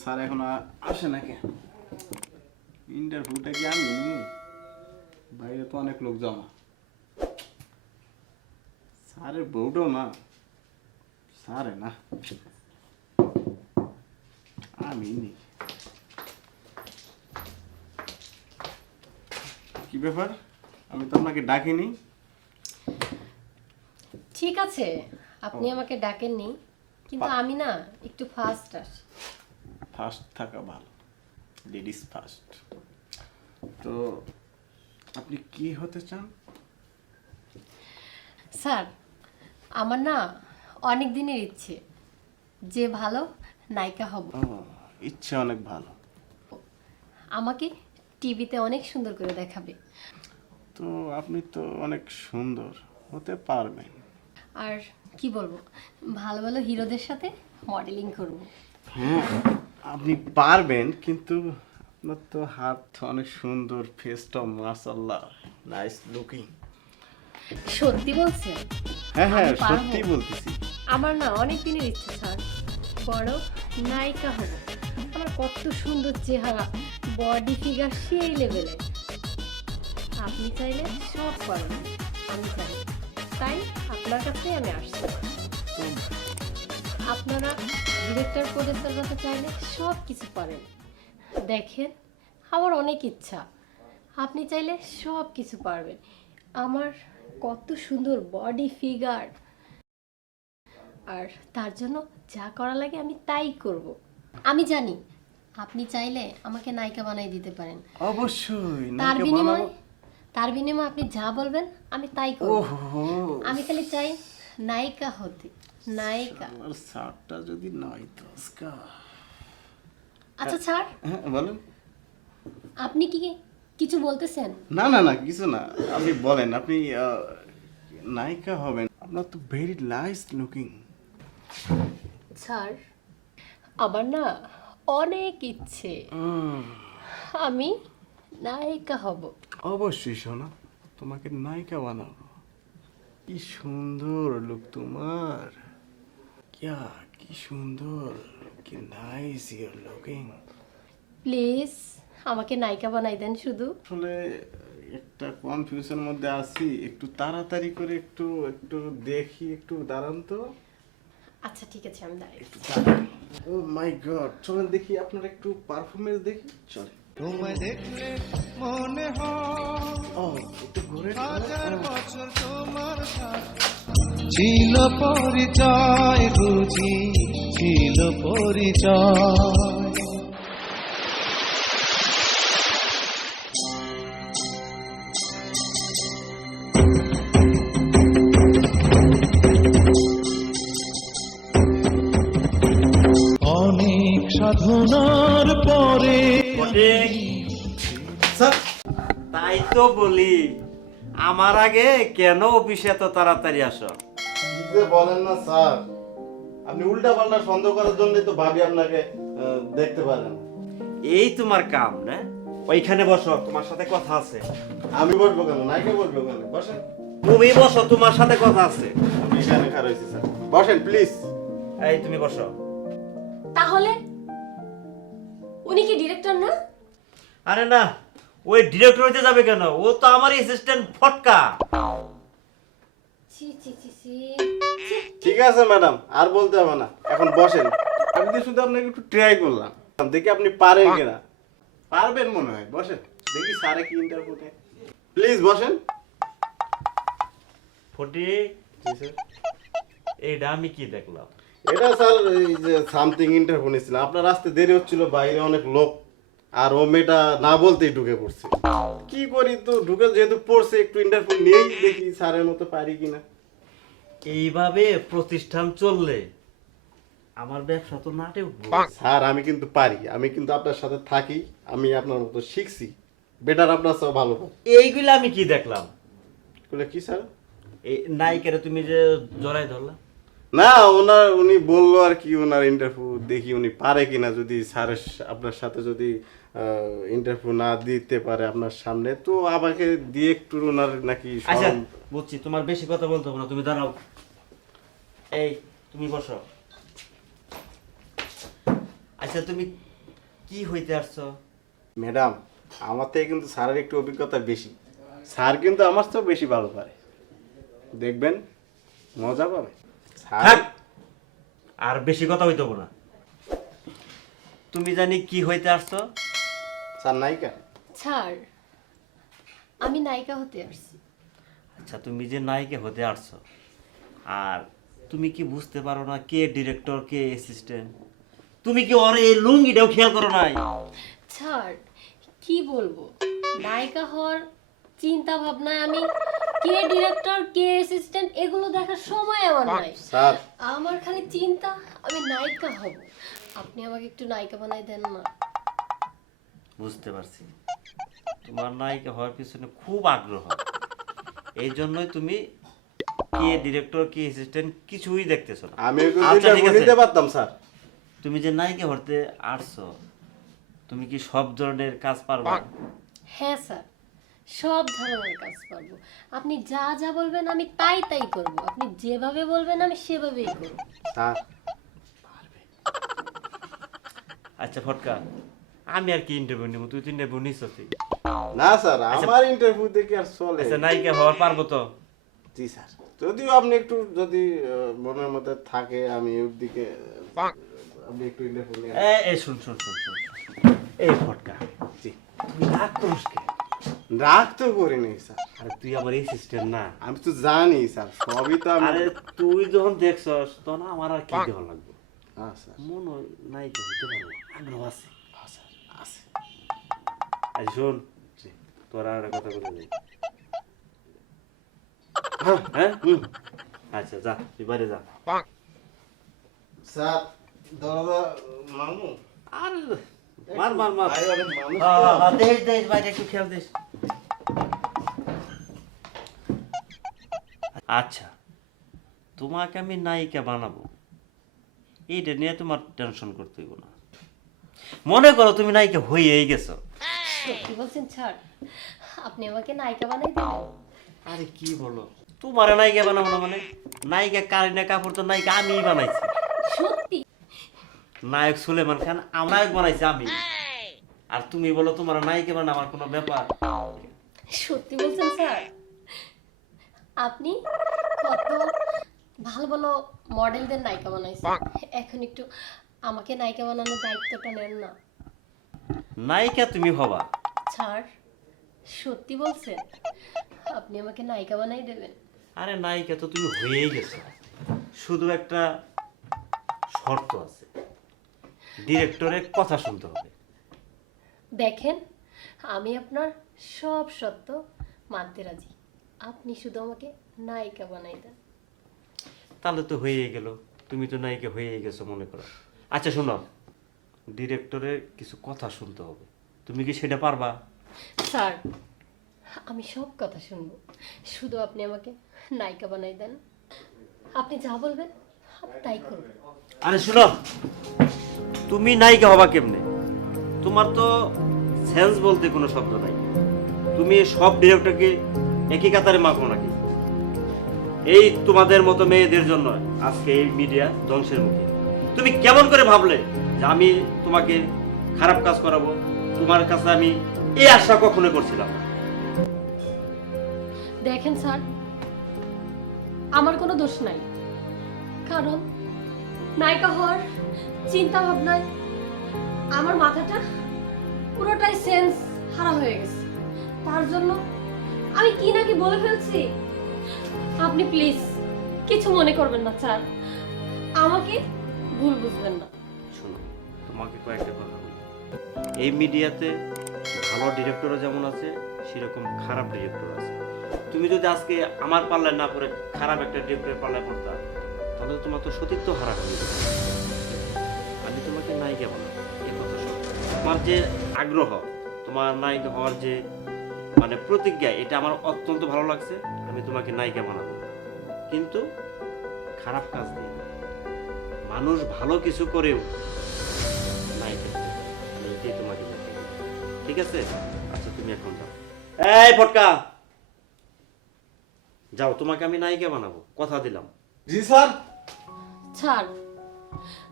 Sir এখন আসে নাকি ইন্টারভিউটা কি আমি? বাইরে তো অনেক লোক জমা। স্যারের বউটাও না। স্যারে না। আমি নেই। কি ব্যাপার? আমি তো আপনাকে ডাকিনি। ঠিক আছে। আপনি আমাকে ডাকেননি। কিন্তু আমি না একটু ফাস্ট আসি ফার্স্ট থাকা ভালো লেডিস ফার্স্ট তো আপনি কি হতে চান? স্যার আমার না অনেক দিনের ইচ্ছে যে ভালো নায়িকা হব। ও ইচ্ছে অনেক ভালো। আমাকে টিভিতে অনেক সুন্দর করে দেখাবে। তো আপনি তো অনেক সুন্দর হতে পারবেন। আর কি বলব ভালো ভালো হিরোদের সাথে মডেলিং করব। হ্যাঁ আপনি পারবেন কিন্তু আপনার তো হাত অনেক সুন্দর ফেসটা মাশাল্লাহ নাইস লুকিং সত্যি বলছেন? হ্যাঁ হ্যাঁ পারব। সত্যি বলতেছি। আমার না অনেক দিনের ইচ্ছা স্যার। বড় নায়িকা হব। আমার কত সুন্দর চেহারা বডি ফিগার সেই লেভেলে আপনি চাইলে সব পারেন আমি চাই। তাই আপনার কাছেই আমি আসছি। তো আপনারা ডিরেক্টর প্রডিউসার কথা চাইলে সব কিছু পারেন দেখেন আমার অনেক ইচ্ছা। আপনি চাইলে সব কিছু পারবেন। আমার কত সুন্দর বডি ফিগার আর তার জন্য যা করা লাগে আমি তাই করব। আমি জানি আপনি চাইলে আমাকে নায়িকা বানাই দিতে পারেন। অবশ্যই তার বিনিময়ে তার বিনিময়ে আপনি যা বলবেন আমি তাই করব। আমি খালি চাই নায়িকা হতে। নায়িকা। আমার যদি নয় আচ্ছা স্যার। হ্যাঁ বলেন। আপনি কি কিছু বলতেছেন? না না না কিছু না। আপনি বলেন আপনি নায়িকা হবেন। আপনার তো ভেরি নাইস লুকিং স্যার আমার না অনেক ইচ্ছে। আমি নায়িকা হব। অবশ্যই শোনা তোমাকে নায়িকা বানাবো। কি সুন্দর লুক তোমার। ক্যা কি সুন্দর কি নাইস ইউর লুকিং প্লিজ আমাকে নায়িকা বানাই দেন শুধু। আসলে একটা কনফিউশনের মধ্যে আছি একটু তাড়াতাড়ি করে একটু একটু দেখি একটু দাঁড়ান তো। আচ্ছা ঠিক আছে আমি দাঁড়াই। একটু ও মাই গড চলেন দেখি আপনার একটু পারফরমেন্স দেখি। চলে তোমায় দেখলে মনে হয় ও একটু ঘুরে হাজার বছর তোমার সাথে ছিল পরিচয়, বুঝি ছিল পরিচয়। পরে তাই তো বলি, আমার আগে কেন অফিসে এত তাড়াতাড়ি আসো? যে বলেন না স্যার। আপনি উল্টা পাল্টা সন্দেহ করার জন্যই তো ভাবি আপনাকে দেখতে পারেন। এই তোমার কাম না? ওইখানে বসো তোমার সাথে কথা আছে। আমি বসবো কেন? নাইকে বসবো কেন? বসেন। তুমি বসো তোমার সাথে কথা আছে। আমি এখানে খারাপ হয়েছি স্যার। বসেন প্লিজ এই তুমি বসো। তাহলে? উনি কি ডিরেক্টর না? আরে না ওই ডিরেক্টর হইতে যাবে কেন? ও তো আমার অ্যাসিস্ট্যান্ট ফটকা। ঠিক আছে ম্যাডাম আর বলতে হবে না। এখন বসেন। আমি তো শুধু আপনাকে একটু ট্রাই করলাম। দেখি আপনি পারেন কিনা। পারবেন মনে হয়। বসেন। দেখি স্যারে কি ইন্টারভিউ প্লিজ বসেন। ফটি জি স্যার এইটা আমি কি দেখলাম? এটা স্যার এই যে সামথিং ইন্টারভিউ নিয়েছিলাম। আপনার আসতে দেরি হচ্ছিল বাইরে অনেক লোক। আর ও মেয়েটা না বলতেই ঢুকে পড়ছে। কি করি তো ঢুকে যেহেতু পড়ছে একটু ইন্টারভিউ নিয়েই দেখি স্যারের মতো পারি কিনা। এইভাবে প্রতিষ্ঠান চললে আমার ব্যবসা তো নাটে উঠবো। স্যার আমি কিন্তু পারি আমি কিন্তু আপনার সাথে থাকি আমি আপনার মতো শিখছি। বেটার আপনার সব ভালো এইগুলো আমি কি দেখলাম? কি স্যার? এই নায়িকারে তুমি যে জড়াই ধরলা। না ওনার উনি বলল আর কি ওনার ইন্টারভিউ দেখি উনি পারে কিনা যদি স্যারের আপনার সাথে যদি ইন্টারভিউ না দিতে পারে আপনার সামনে তো আমাকে দিয়ে একটু ওনার নাকি আচ্ছা বুঝছি তোমার বেশি কথা বলতে হবে না তুমি দাঁড়াও। এই তুমি বসো। আচ্ছা তুমি কি হইতে আসছো? ম্যাডাম আমার থেকে কিন্তু স্যারের একটু অভিজ্ঞতা বেশি। স্যার কিন্তু আমার তো বেশি ভালো পারে। দেখবেন মজা পাবে। স্যার আর বেশি কথা হইতে না। তুমি জানি কি হইতে আসছো? স্যার নায়িকা? ছাড় আমি নায়িকা হতে আসছি। আচ্ছা তুমি যে নায়িকা হতে আসছো। আর তুমি কি বুঝতে পারো না কে ডিরেক্টর কে অ্যাসিস্ট্যান্ট? তুমি কি ওর এই লুঙ্গিটাও খেয়াল করো নাই? ছাড় কি বলব? নায়িকা হওয়ার চিন্তা ভাবনায় আমি কে ডিরেক্টর কে অ্যাসিস্ট্যান্ট এগুলো দেখার সময় আমার নাই। স্যার। আমার খালি চিন্তা আমি নায়িকা হব। আপনি আমাকে একটু নায়িকা বানাই দেন না। বুঝতে পারছি। তোমার নায়িকা হওয়ার পিছনে খুব আগ্রহ। এই জন্যই তুমি কে ডিরেক্টর কে অ্যাসিস্ট্যান্ট কিছুই দেখতেছো না। আমি আচ্ছা, নিতে পারতাম স্যার। তুমি যে নায়িকা হতে আসছো তুমি কি সব ধরনের কাজ পারবা? হ্যাঁ স্যার। সব ধরনের কাজ পারব। আপনি যা যা বলবেন আমি তাই তাই করব। আপনি যেভাবে বলবেন আমি সেভাবেই করব। স্যার। আচ্ছা ফটকা। আমি আর কি ইন্টারভিউ নেব? তুই তো ইন্টারভিউ নিস না স্যার আমার ইন্টারভিউ দেখে আর চলে। আচ্ছা নায়িকা হওয়ার পারব তো? জি স্যার। যদিও আপনি একটু যদি মনের মধ্যে থাকে আমি ওর দিকে আপনি একটু ইন্টারভিউ নিয়ে এ এই শুন শুন শুন শুন এই ফটকা। জি। তুই রাগ করিস কে? রাগ তো করিনি স্যার। আরে তুই আমার এই সিস্টেম না। আমি তো জানি স্যার সবই তো আমি আরে তুই যখন দেখছস তখন আমার আর কি দেওয়া লাগবে? হ্যাঁ স্যার। মন নায়িকা হতে পারব আগ্রহ আছে। আচ্ছা শোন। তোরা আর কথা বলে। যাই হ্যাঁ হ্যাঁ হুম। আচ্ছা যা তুই বাইরে যা। স্যার মামু? আর মার মার মার। হ্যাঁ, হ্যাঁ, দেশ দেশ বাইরে একটু খেয়াল দেশ। আচ্ছা তোমাকে আমি নায়িকা বানাবো। এইটা নিয়ে তোমার টেনশন করতে হইব না। মনে করো তুমি নায়িকা হয়েই গেছো। সত্যি বলছেন ছাড়। আপনি আমাকে নায়িকা বানাই দিলেন। আরে কি বলো? তোমার নায়িকা বানাবো না মানে? নায়িকা কারিনা কাপুর তো নায়িকা আমিই বানাইছি। সত্যি? নায়ক সুলেমান খান নায়ক বানাইছি আমি। আর তুমি বলো তোমার নায়িকা বানা আমার কোনো ব্যাপার? সত্যি বলছেন স্যার। আপনি কত ভালো ভালো মডেলদের নায়িকা বানাইছেন। এখন একটু আমাকে নায়িকা বানানোর দায়িত্বটা নেন না। নায়িকা তুমি হবা। ছাড় সত্যি বলছেন? আপনি আমাকে নায়িকা বানাই দেবেন। আরে নায়িকা তো তুমি হয়েই গেছো। শুধু একটা শর্ত আছে। ডিরেক্টরের কথা শুনতে হবে। দেখেন আমি আপনার সব সত্য মানতে রাজি। আপনি শুধু আমাকে নায়িকা বানাই দেন। তাহলে তো হয়েই গেল। তুমি তো নায়িকা হয়েই গেছো মনে করো। আচ্ছা শোনো। ডিরেক্টরের কিছু কথা শুনতে হবে। তুমি কি সেটা পারবা? স্যার আমি সব কথা শুনব। শুধু আপনি আমাকে নায়িকা বানাই দেন। আপনি যা বলবেন আমি তাই করব। আরে শুনো তুমি নায়িকা হবা কেমনে? তোমার তো সেন্স বলতে কোনো শব্দ নাই। তুমি সব ডিরেক্টরকে একই কাতারে মাখো নাকি? এই তোমাদের মতো মেয়েদের জন্য আজকে এই মিডিয়া ধ্বংসের মুখে। তুমি কেমন করে ভাবলে? যে আমি তোমাকে খারাপ কাজ করাবো, তোমার কাছে আমি এই আশা কখনো করছিলাম দেখেন স্যার, আমার কোনো দোষ নাই। কারণ নায়িকা হওয়ার চিন্তা ভাবনায় আমার মাথাটা পুরোটাই সেন্স হারা হয়ে গেছে। তার জন্য আমি কি না কি বলে ফেলছি? আপনি প্লিজ কিছু মনে করবেন না, স্যার। আমাকে ভুল বুঝবেন না। তোমাকে কয়েকটা কথা বলি এই মিডিয়াতে ভালো ডিরেক্টরও যেমন আছে, সেরকম খারাপ ডিরেক্টর আছে তুমি যদি আজকে আমার পাল্লায় না করে খারাপ একটা ডিরেক্টরের পাল্লায় পড়তা, তাহলে তোমার তো সতীত্ব হারা হয়ে। আমি তোমাকে নায়িকা বানাবো এই কথা তোমার যে আগ্রহ, তোমার নায়িকা হওয়ার যে মানে প্রতিজ্ঞা, এটা আমার অত্যন্ত ভালো লাগছে, আমি তোমাকে নায়িকা বানাবো কিন্তু খারাপ কাজ দিয়ে। মানুষ ভালো কিছু করেও ঠিক আছে? আচ্ছা তুমি এখন যাও। এই ফটকা! যাও তোমাকে আমি নায়িকা বানাবো। কথা দিলাম। জি স্যার। ছাড়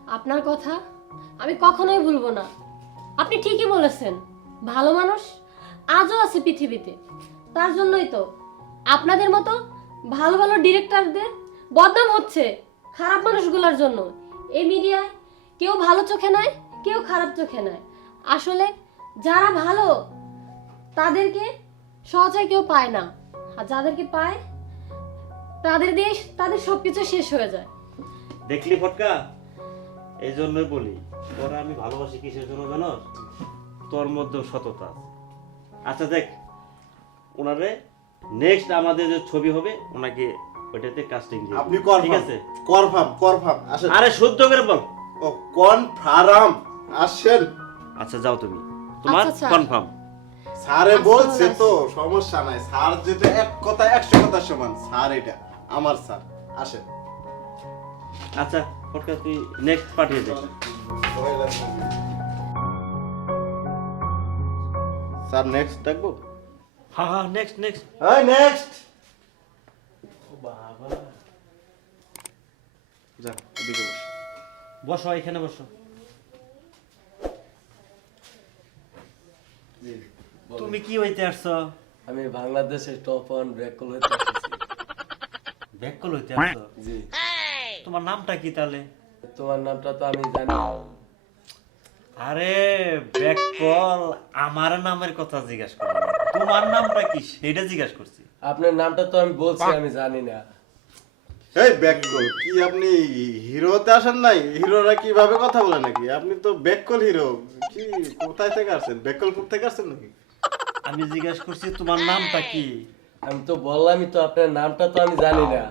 আপনার কথা আমি কখনোই ভুলবো না। আপনি ঠিকই বলেছেন ভালো মানুষ আজও আছে পৃথিবীতে। তার জন্যই তো আপনাদের মতো ভালো ভালো ডিরেক্টরদের বদনাম হচ্ছে খারাপ মানুষগুলোর জন্য। এই মিডিয়ায় কেউ ভালো চোখে নেয় কেউ খারাপ চোখে নেয় আসলে যারা ভালো তাদেরকে সহজে কেউ পায় না। আর যাদেরকে পায় তাদের দেশ তাদের সবকিছু শেষ হয়ে যায়। দেখলি ফটকা? এই জন্যই বলি তোরা আমি ভালোবাসি কিসের জন্য জানো তোর মধ্যেও সততা আচ্ছা দেখ ওনারে নেক্সট আমাদের যে ছবি হবে ওনাকে ওইটাতে কাস্টিং দিয়ে আপনি দিবি। ঠিক আছে? কনফার্ম কনফার্ম আসেন। আরে শুদ্ধ করে বল। ও কনফার্ম আসেন। আচ্ছা যাও তুমি। তোমার আচ্ছা, স্যার। কনফার্ম স্যারে আচ্ছা, বলছে তো সমস্যা নাই। স্যার যেটা এক কথা একশো কথা সমান। স্যার এটা আমার স্যার। আসেন। আচ্ছা ফটকা তুই নেক্সট পাঠিয়ে দে। স্যার নেক্সট ডাকবো? হ্যাঁ হ্যাঁ নেক্সট নেক্সট হ্যাঁ নেক্সট বাবা। যা এদিকে বস। বসো এখানে বসো। তুমি কি হইতে আসছো? আমি বাংলাদেশের টপ ওয়ান ব্রেক কল হতে এসেছি ব্যাককল হইতে আসছো? জি। তোমার নামটা কি তাহলে? তোমার নামটা তো আমি জানি। না। আরে ব্যাককল আমার নামের কথা জিজ্ঞাসা করো। না। তোমার নামটা কি? সেটা জিজ্ঞাসা করছি। আপনার নামটা তো আমি বলছি আমি জানি না। এই ব্যাককল কি আপনি হিরোতে আসেন নাই? হিরোরা কীভাবে কথা বলে নাকি? আপনি তো ব্যাককল হিরো। কি কোথায় থেকে আসছেন? ব্যাককলপুর থেকে আসছেন নাকি? আমি জিজ্ঞাসা করছি তোমার নামটা কি? আমি তো বললামই তো আপনার নামটা তো আমি জানি না।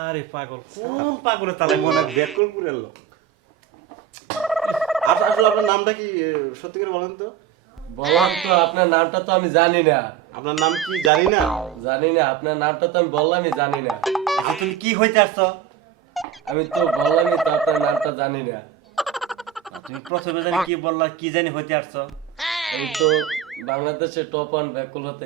আরে পাগল কোন পাগলে তালে তাহলে মনে লোক? আস- আসলে আপনার নামটা কি সত্যি করে বলেন তো। বললাম তো আপনার নামটা তো আমি জানি না। আপনার নাম কি জানি না? জানি না আপনার নামটা তো আমি বললামই জানি না। আচ্ছা তুমি কি হইতে আসছো? আমি তো বললামই তো আপনার নামটা জানি না। তুমি প্রথমে জানি কি বললা কি জানি হইতে আসছো? আমি তো বাংলাদেশের টপ ওয়ান ব্রেক কল হতে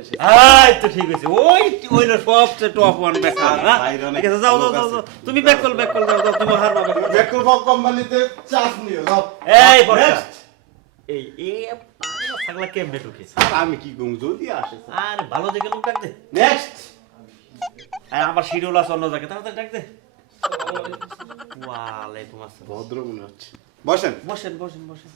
এই তো ঠিক আছে। ওই ওই না সবচেয়ে টপ ওয়ান ব্যাককল হ্যাঁ ঠিক আছে যাও যাও যাও তুমি ব্যাককল ব্যাককল যাও যাও তুমি হারবা ব্যাককল ব্যাককল কোম্পানিতে নিও যাও। এই বড়া এই এই ছাগলা কেমনে ঢুকে স্যার আমি কি কম যদি আসে আর ভালো দেখে লোক ডাক দে। নেক্সট আর আমার শিডিউল আছে অন্য জায়গায় তাড়াতাড়ি ডাক দে। ওয়ালাইকুম আসসালাম। ভদ্র মনে হচ্ছে। বসেন। বসেন বসেন বসেন।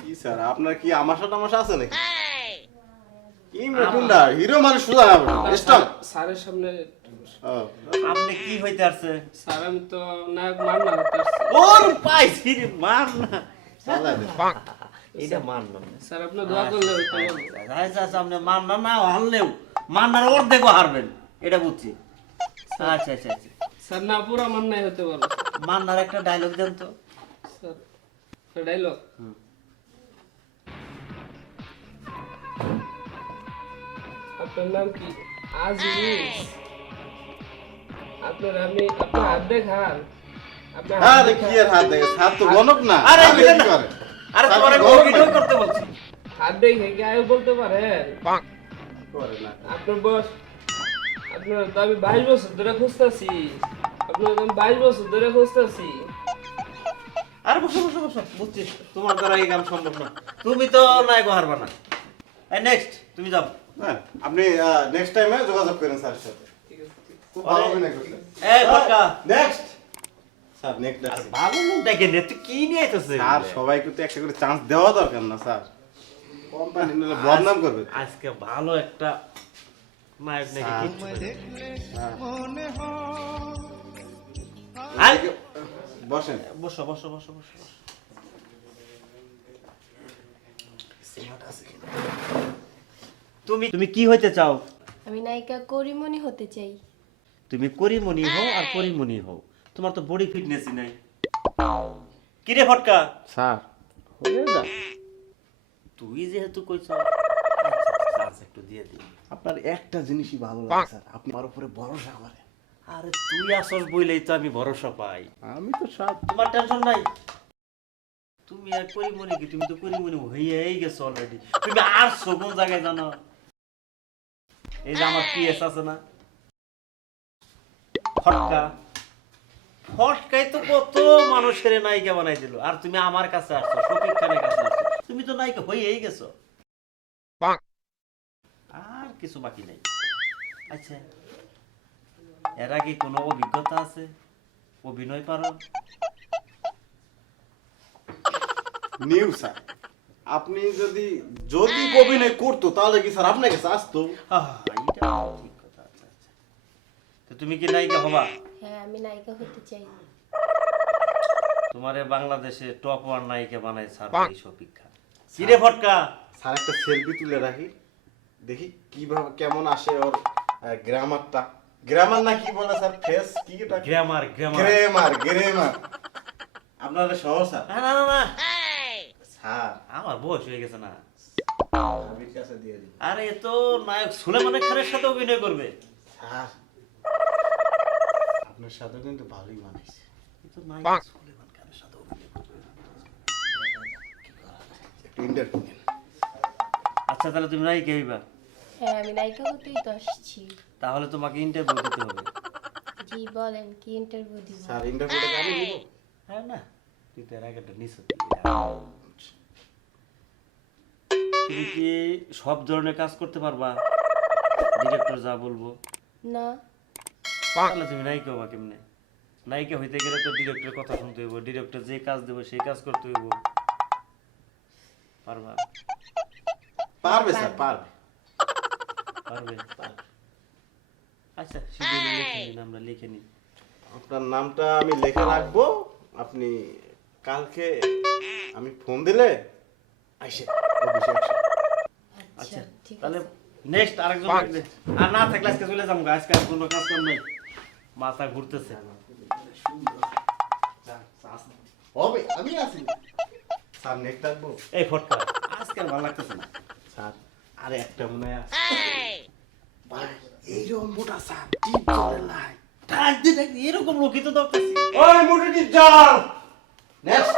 কি স্যার আপনার কি আমাশা টামাশা আছে নাকি? কি হিরো মানে সুজা স্টপ স্যারের সামনে আপনি কি হইতে আসছে? স্যার আমি তো নায়ক মান না হতে ওর পাইছি রে মার না চালাই দে এটা মান না। স্যার আপনি দোয়া করলে আচ্ছা আচ্ছা আপনি না না হারলেও। না অর্ধেকও হারবেন এটা বুঝছি। আচ্ছা আচ্ছা আচ্ছা। স্যার না পুরো হতে পারো। মান্নার একটা ডায়লগ দেন তো। স্যার ডাইলগ আপনার নাম কি? আজিজ। আপনার আমি আপনার হাত দেখান আপনার হাত আরে কি আর হাত দেখে? স্যার তো গণক না? আরে এটা কি না। আরে তোমার তো ভিডিও না। করতে বলছি। দেখে কি আয়ু বলতে পারেন? করে না। আপনার বয়স? আপনার তো আমি বাইশ বছর ধরে খুঁজতেছি। আপনার তো আমি বাইশ বছর ধরে খুঁজতেছি। আরে বসো বসো বসো। বুঝছি তোমার দ্বারা এই কাম সম্ভব না। তুমি তো নাই গো হারবা না। এই নেক্সট তুমি যাও। হ্যাঁ, আপনি নেক্সট টাইমে যোগাযোগ করেন স্যারের সাথে। খুব ভালো অভিনয় করছেন এই নেক্সট স্যার নেক্সট ভালো লোক দেখে নে তুই কি নিয়ে আইতেছে স্যার সবাইকে তো একটা করে চান্স দেওয়া দরকার না স্যার। কোম্পানি নিলে বদনাম করবে আজকে ভালো একটা নায়ক নাকি স্যার। মনে হয় আরে, বসেন। বসো বসো বসো বসো বসো। তুমি তুমি কি হইতে চাও? আমি নায়িকা করিমনি হতে চাই। তুমি করিমনি হও আর পরিমনি হও। তোমার তো বডি ফিটনেসই নাই। কি রে ফটকা? স্যার হয়ে যা। তুই যেহেতু কইছ আচ্ছা, একটু দিয়ে দিই। আপনার একটা জিনিসই ভালো লাগে স্যার আপনি আমার উপরে ভরসা করেন। আরে তুই আসস বইলেই তো আমি ভরসা পাই। আমি তো সব তোমার টেনশন নাই? তুমি আর করিমনি কি? তুমি তো করিমনি হইয়াই গেছো অলরেডি তুমি আর কোন জায়গায় জানো? এই যে আমার পিএস আছে না? ফটকা। ফটকাই তো কত মানুষের নায়িকা বানাই দিল। আর তুমি আমার কাছে আসছো শফিক খানের কাছে আসছো। তুমি তো নায়িকা হয়েই গেছো। আর কিছু বাকি নেই। আচ্ছা এর আগে কোনো অভিজ্ঞতা আছে? অভিনয় পারো? নিউ স্যার আপনি যদি যদি অভিনয় করতো তাহলে কি স্যার আপনার কাছে আসতো? আচ্ছা আচ্ছা। তো তুমি কি নায়িকা হবা? হ্যাঁ আমি নায়িকা হতে চাই। তোমারে বাংলাদেশে টপ ওয়ান নায়িকা বানাই স্যার এই শফিক খান কিরে ফটকা? স্যার একটা সেলফি তুলে রাখি। দেখি কীভাবে কেমন আসে ওর গ্রামারটা গ্রামার না কি বলে স্যার? ফেস কি এটা? গ্রামার গ্রামার গ্রামার গ্রামার আপনারা সহজ স্যার? না না না স্যার। আমার বয়স হয়ে গেছে না। আরে তো নায়ক সুলেমানের খানের সাথে অভিনয় করবে। স্যার আপনার সাথে কিন্তু ভালোই মানাইছে এ তো সুলেমান খানের সাথে অভিনয় করবে একটু ইন্টারভিউ আচ্ছা তাহলে তুমি নায়িকা হইবা? হ্যাঁ আমি নায়িকা হতেই তো আসছি। তাহলে তোমাকে ইন্টারভিউ দিতে হবে। জি বলেন কি ইন্টারভিউ দিব? স্যার ইন্টারভিউটা আমি নিব। হ্যাঁ না তুই তো এর আগে একটা নিছ তুমি কি সব ধরনের কাজ করতে পারবা? ডিরেক্টর যা বলব। না। তাহলে তুমি নায়িকা হবা কেমনে? নায়িকা হইতে গেলে তো ডিরেক্টরের কথা শুনতে হইব ডিরেক্টর যে কাজ দেবো সেই কাজ করতে হইব। পারবা? পারবে স্যার পারবে। পারবে। আচ্ছা শিডিউলে লিখে নিন আমরা লিখে নিই। আপনার নামটা আমি লিখে রাখব আপনি কালকে আমি ফোন দিলে আইসে আচ্ছা আচ্ছা তাহলে নেক্সট আরেকজন আর না থাকলে আজকে চলে যাব আজকে আর কোনো কাজ কাম নাই। মাথা ঘুরতেছে। হবে আমি আছি। স্যার নেক্সট রাখব? এই ফটকা। আজকে ভালো লাগতেছে না। স্যার আরে একটা মনে হয় আছে। ভাই এইরকম মোটা স্যার টিপ লাই? এরকম লোকই তো দেখতেছি ওই মোটা টিপ চল নেক্সট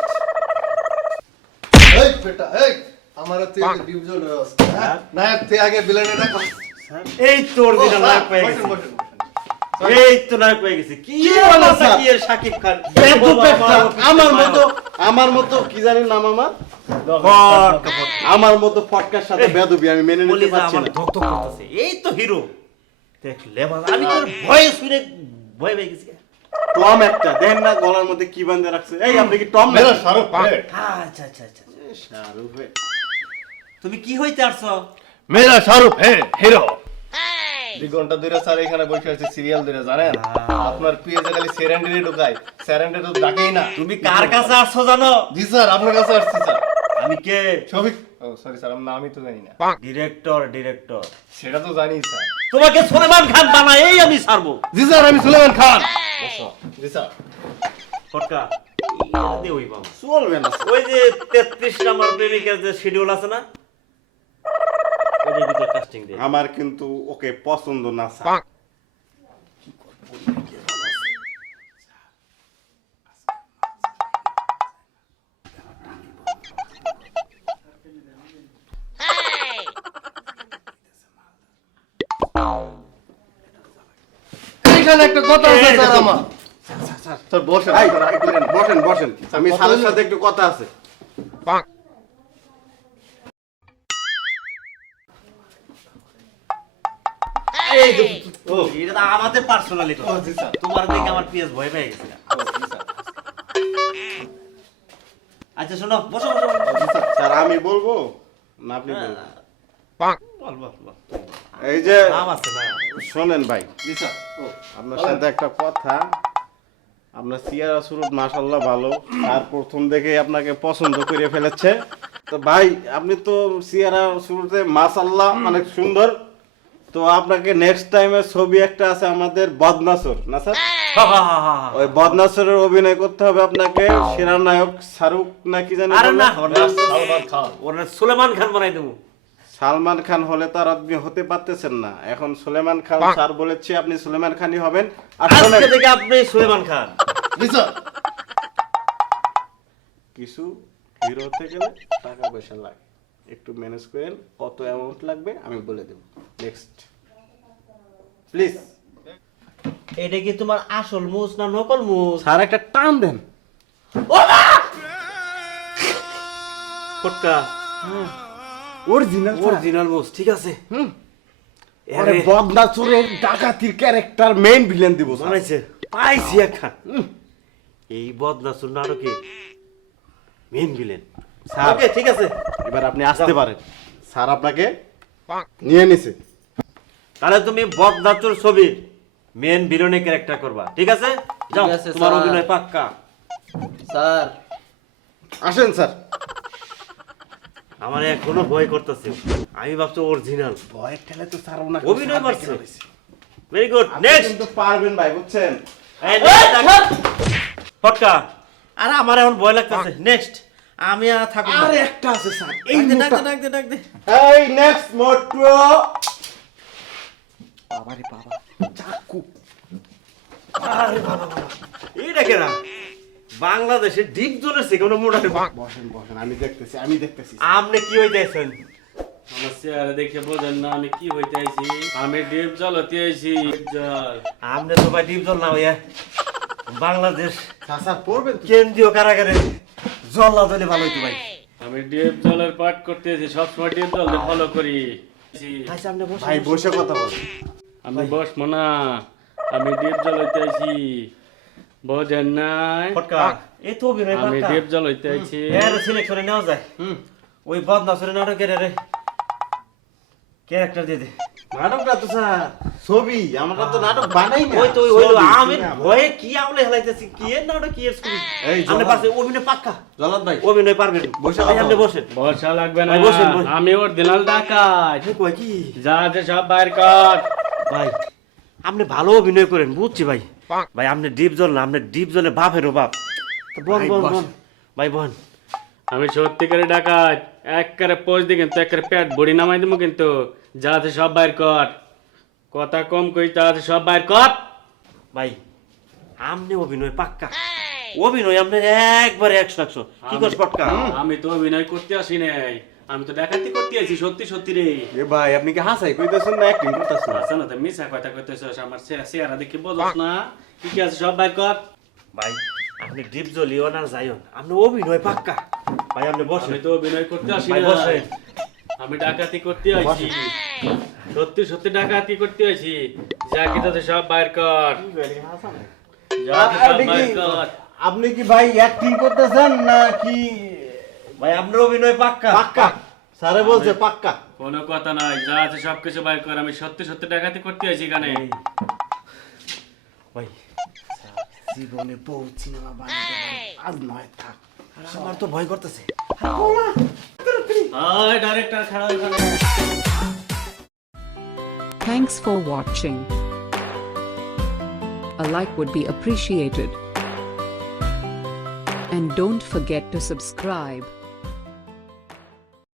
এই বেটা এই আমার তুই হ্যাঁ? নায়ক তুই আগে এই তোর দিন নায়ক পেয়ে গেছি। এই তো নায়ক গেছি। কি কি খান? আমার? মতো আমার মতো কি জানি নাম আমার। আমার মতো ফটকার সাথে বেদবি আমি মেনে নিতে পারছি না। এই তো হিরো। আমি তোর ভয়ে শুনে ভয় পেয়ে গেছি। টম একটা দেখেন না গলার মধ্যে কি বান্ধে রাখছে। এই আপনি কি টম না শাহরুখ খান। আচ্ছা আচ্ছা আচ্ছা আচ্ছা। শাহরুখ তুমি কি হইতে আসছো? মেরা শাহরুখ হ্যাঁ হিরো। দুই ঘণ্টা ধরে স্যার এখানে বসে আছে সিরিয়াল ধরে জানেন? আপনার পিএসে খালি সেরেন্ডারি ঢোকায়। সেরেন্ডারি তো ডাকেই না। তুমি কার কাছে আসছো জানো? জি স্যার আপনার কাছে আসছি স্যার। আমি কে? ছবি ও সরি স্যার আমার নামই তো জানি না। ডিরেক্টর ডিরেক্টর সেটা তো জানি স্যার। তোমাকে সোলেমান খান বানাই এই আমি ছাড়বো। জি স্যার আমি সুলেমান খান। জি স্যার। ফটকা। চলবে না। ওই যে তেত্রিশ নাম্বার প্রেমিকের যে শিডিউল আছে না? ভিতরে কাস্টিং আমার কিন্তু ওকে পছন্দ না স্যার। এখানে একটা কথা আছে স্যার আমার। স্যার বসেন বসেন। বসেন আমি স্যারের সাথে একটু কথা আছে। এই যে এটা তো আমাদের পার্সোনালিটি। তোমার দেখে আমার পিএস ভয় পেয়ে গেছে। আচ্ছা শোনো বসো বসো। স্যার, আমি বলব? না আপনি বলবেন। বল বল বল। এই যে নাম আছে না শোনেন ভাই। ও আপনার সাথে একটা কথা। আপনার সিয়ারা সুরত মাশাল্লাহ ভালো। আর প্রথম দেখে আপনাকে পছন্দ করে ফেলেছে। তো ভাই আপনি তো সিয়ারা শুরুতে মাশাল্লাহ অনেক সুন্দর। তো আপনাকে নেক্সট টাইমে ছবি একটা আছে আমাদের বদনাসর না স্যার? হা, হা, হা, হা, হা। ওই বদনাসরের অভিনয় করতে হবে আপনাকে সেরা নায়ক শাহরুখ না কি জানি আরে না সালমান খান। ওর সুলেমান খান বানাই দেবো। সালমান খান হলে তো আর আপনি হতে পারতেছেন না। এখন সুলেমান খান স্যার বলেছে আপনি সুলেমান খানই হবেন। আর আজকে থেকে আপনি সুলেমান খান। কিছু হিরো হতে গেলে টাকা পয়সা লাগে। একটু ম্যানেজ করেন কত অ্যামাউন্ট লাগবে আমি বলে দেব। নেক্সট প্লিজ এটা কি তোমার আসল মুস না নকল মুস স্যার একটা টান দেন। ফটকা। অরিজিনাল অরিজিনাল মুস ঠিক আছে। হুম। আরে। বদনা চোরের ডাকাতির ক্যারেক্টার মেইন ভিলেন দিব বানাইছে পাইছি একখান এই বদনাসুর নাটকে মেইন ভিলেন স্যার ওকে ঠিক আছে। এবার আপনি আসতে পারেন। স্যার আপনাকে নিয়ে নিছে। তাহলে তুমি ছবির মেন ভিলেনে ক্যারেক্টার করবা। ঠিক আছে? যাও তোমার অভিনয় পাক্কা। স্যার। আসেন স্যার। আমার এখনও ভয় করতেছে। আমি ভাবছি অরিজিনাল ভয়ের ঠেলে তো স্যার ওনাকে অভিনয় করছে ভেরি গুড নেক্সট কিন্তু পারবেন ভাই বুঝছেন? ফটকা আরে আমার এখন ভয় লাগতেছে। নেক্সট আমি আর থাকব আরে একটা আছে স্যার। এই ডাক দে, ডাক ডাক দে। এই নেক্সট মোট্রো বাবারে বাবা। চাকু। এইটা কেনা বাংলাদেশে ডিপ জোনের সে কোনো মোটাতে বসেন বসেন আমি দেখতেছি আমি দেখতেছি। আপনি কি হইতেছেন আমার চেহারা দেখে বোঝেন না আমি কি হইতে আইছি? আমি ডিপ জলতে আইছি। জল। আপনি তো ভাই ডিপ জল না ভাইয়া। বাংলাদেশ পড়বেন কেন্দ্রীয় কারাগারে জল না দিলে ভালো হইতো ভাই। আমি ডিপ জলের পাঠ করতে আছি সবসময় ডিপ জল ফলো করি। আচ্ছা আপনি বসেন ভাই বসে কথা বল। আমি বসবো না আমি ডিপ জল হইতে আইছি। বোঝেন নাই? ফটকা। এই তো অভিনয় আমি ডিপ জল হইতে আইছি। এর সিলেকশনে নেওয়া যায়। ওই বদনাসরের নাটকের রে। ক্যারেক্টার দিয়ে দে। নাটকটা তো স্যার ছবি আমরা তো নাটক বানাই না। ওই তো ওই আমি। ভয়ে কি আমলে হেলাইতেছি কি এর নাটক কি এর ছবি। অভিনয় পাক্কা। জলাদ ভাই। অভিনয় পারবেন বসে ভাই, আপনি বসেন। বসা লাগবে না। আমি অরিজিনাল ডাকাত। এই কয় কি? যা আছে সব বাইর কর। ভাই আপনি ভালো অভিনয় করেন বুঝছি ভাই। ভাই আপনি ডিপ জল না আপনি ডিপ জলে বাপেরও বাপ। তো বল ভাই, বল। বল। ভাই বল। আমি সত্যিকারে ডাকাত। একবারে পোজ দি কিন্তু একবারে পেট বড়ি নামাই দেবো কিন্তু। যা আছে সব বাইর কর। কথা কম কই যা আছে সব বাইর কর। ভাই আমনে অভিনয় পাক্কা। অভিনয় আপনি একবারে একশো একশো। কি করছ পটকা? আমি তো অভিনয় করতে আসি নাই। আমি তো ডাকাতি করতে আসি সত্যি সত্যি রে। এ ভাই আপনি কি হাসাই কইতেছেন না অ্যাক্টিং করতেছেন? আসা না তো মিশা কথা কইতেছ আমার চেহারা চেহারা দেখে বোঝস না। কি কি আছে সব বাইর কর। ভাই আপনি ডিপ জলিও না যাইও। আপনি অভিনয় পাক্কা। ভাই আপনি বসেন। আমি তো অভিনয় করতে আসি ভাই না আমি ডাকাতি করতে আসি সত্যি সত্যি ডাকাতি করতে আসি যা কি সব বাইর কর। যা আছে সব বাইর কর। আপনি কি ভাই অ্যাক্টিং করতেছেন না কি ভাই আপনার অভিনয় পাক্কা? পাক্কা। স্যারে বলছে পাক্কা। কোনো কথা নাই। যা আছে সবকিছু বাইর কর। আমি সত্যি সত্যি ডাকাতি করতে আসি এখানে। ভাই। জীবনে বউ সিনেমা বানাতে আজ নয় থাক। আমার তো ভয় করতেছে হাই ডাইরেক্টর খাড়া এখানে Thanks for watching. A like would be appreciated. And don't forget to subscribe.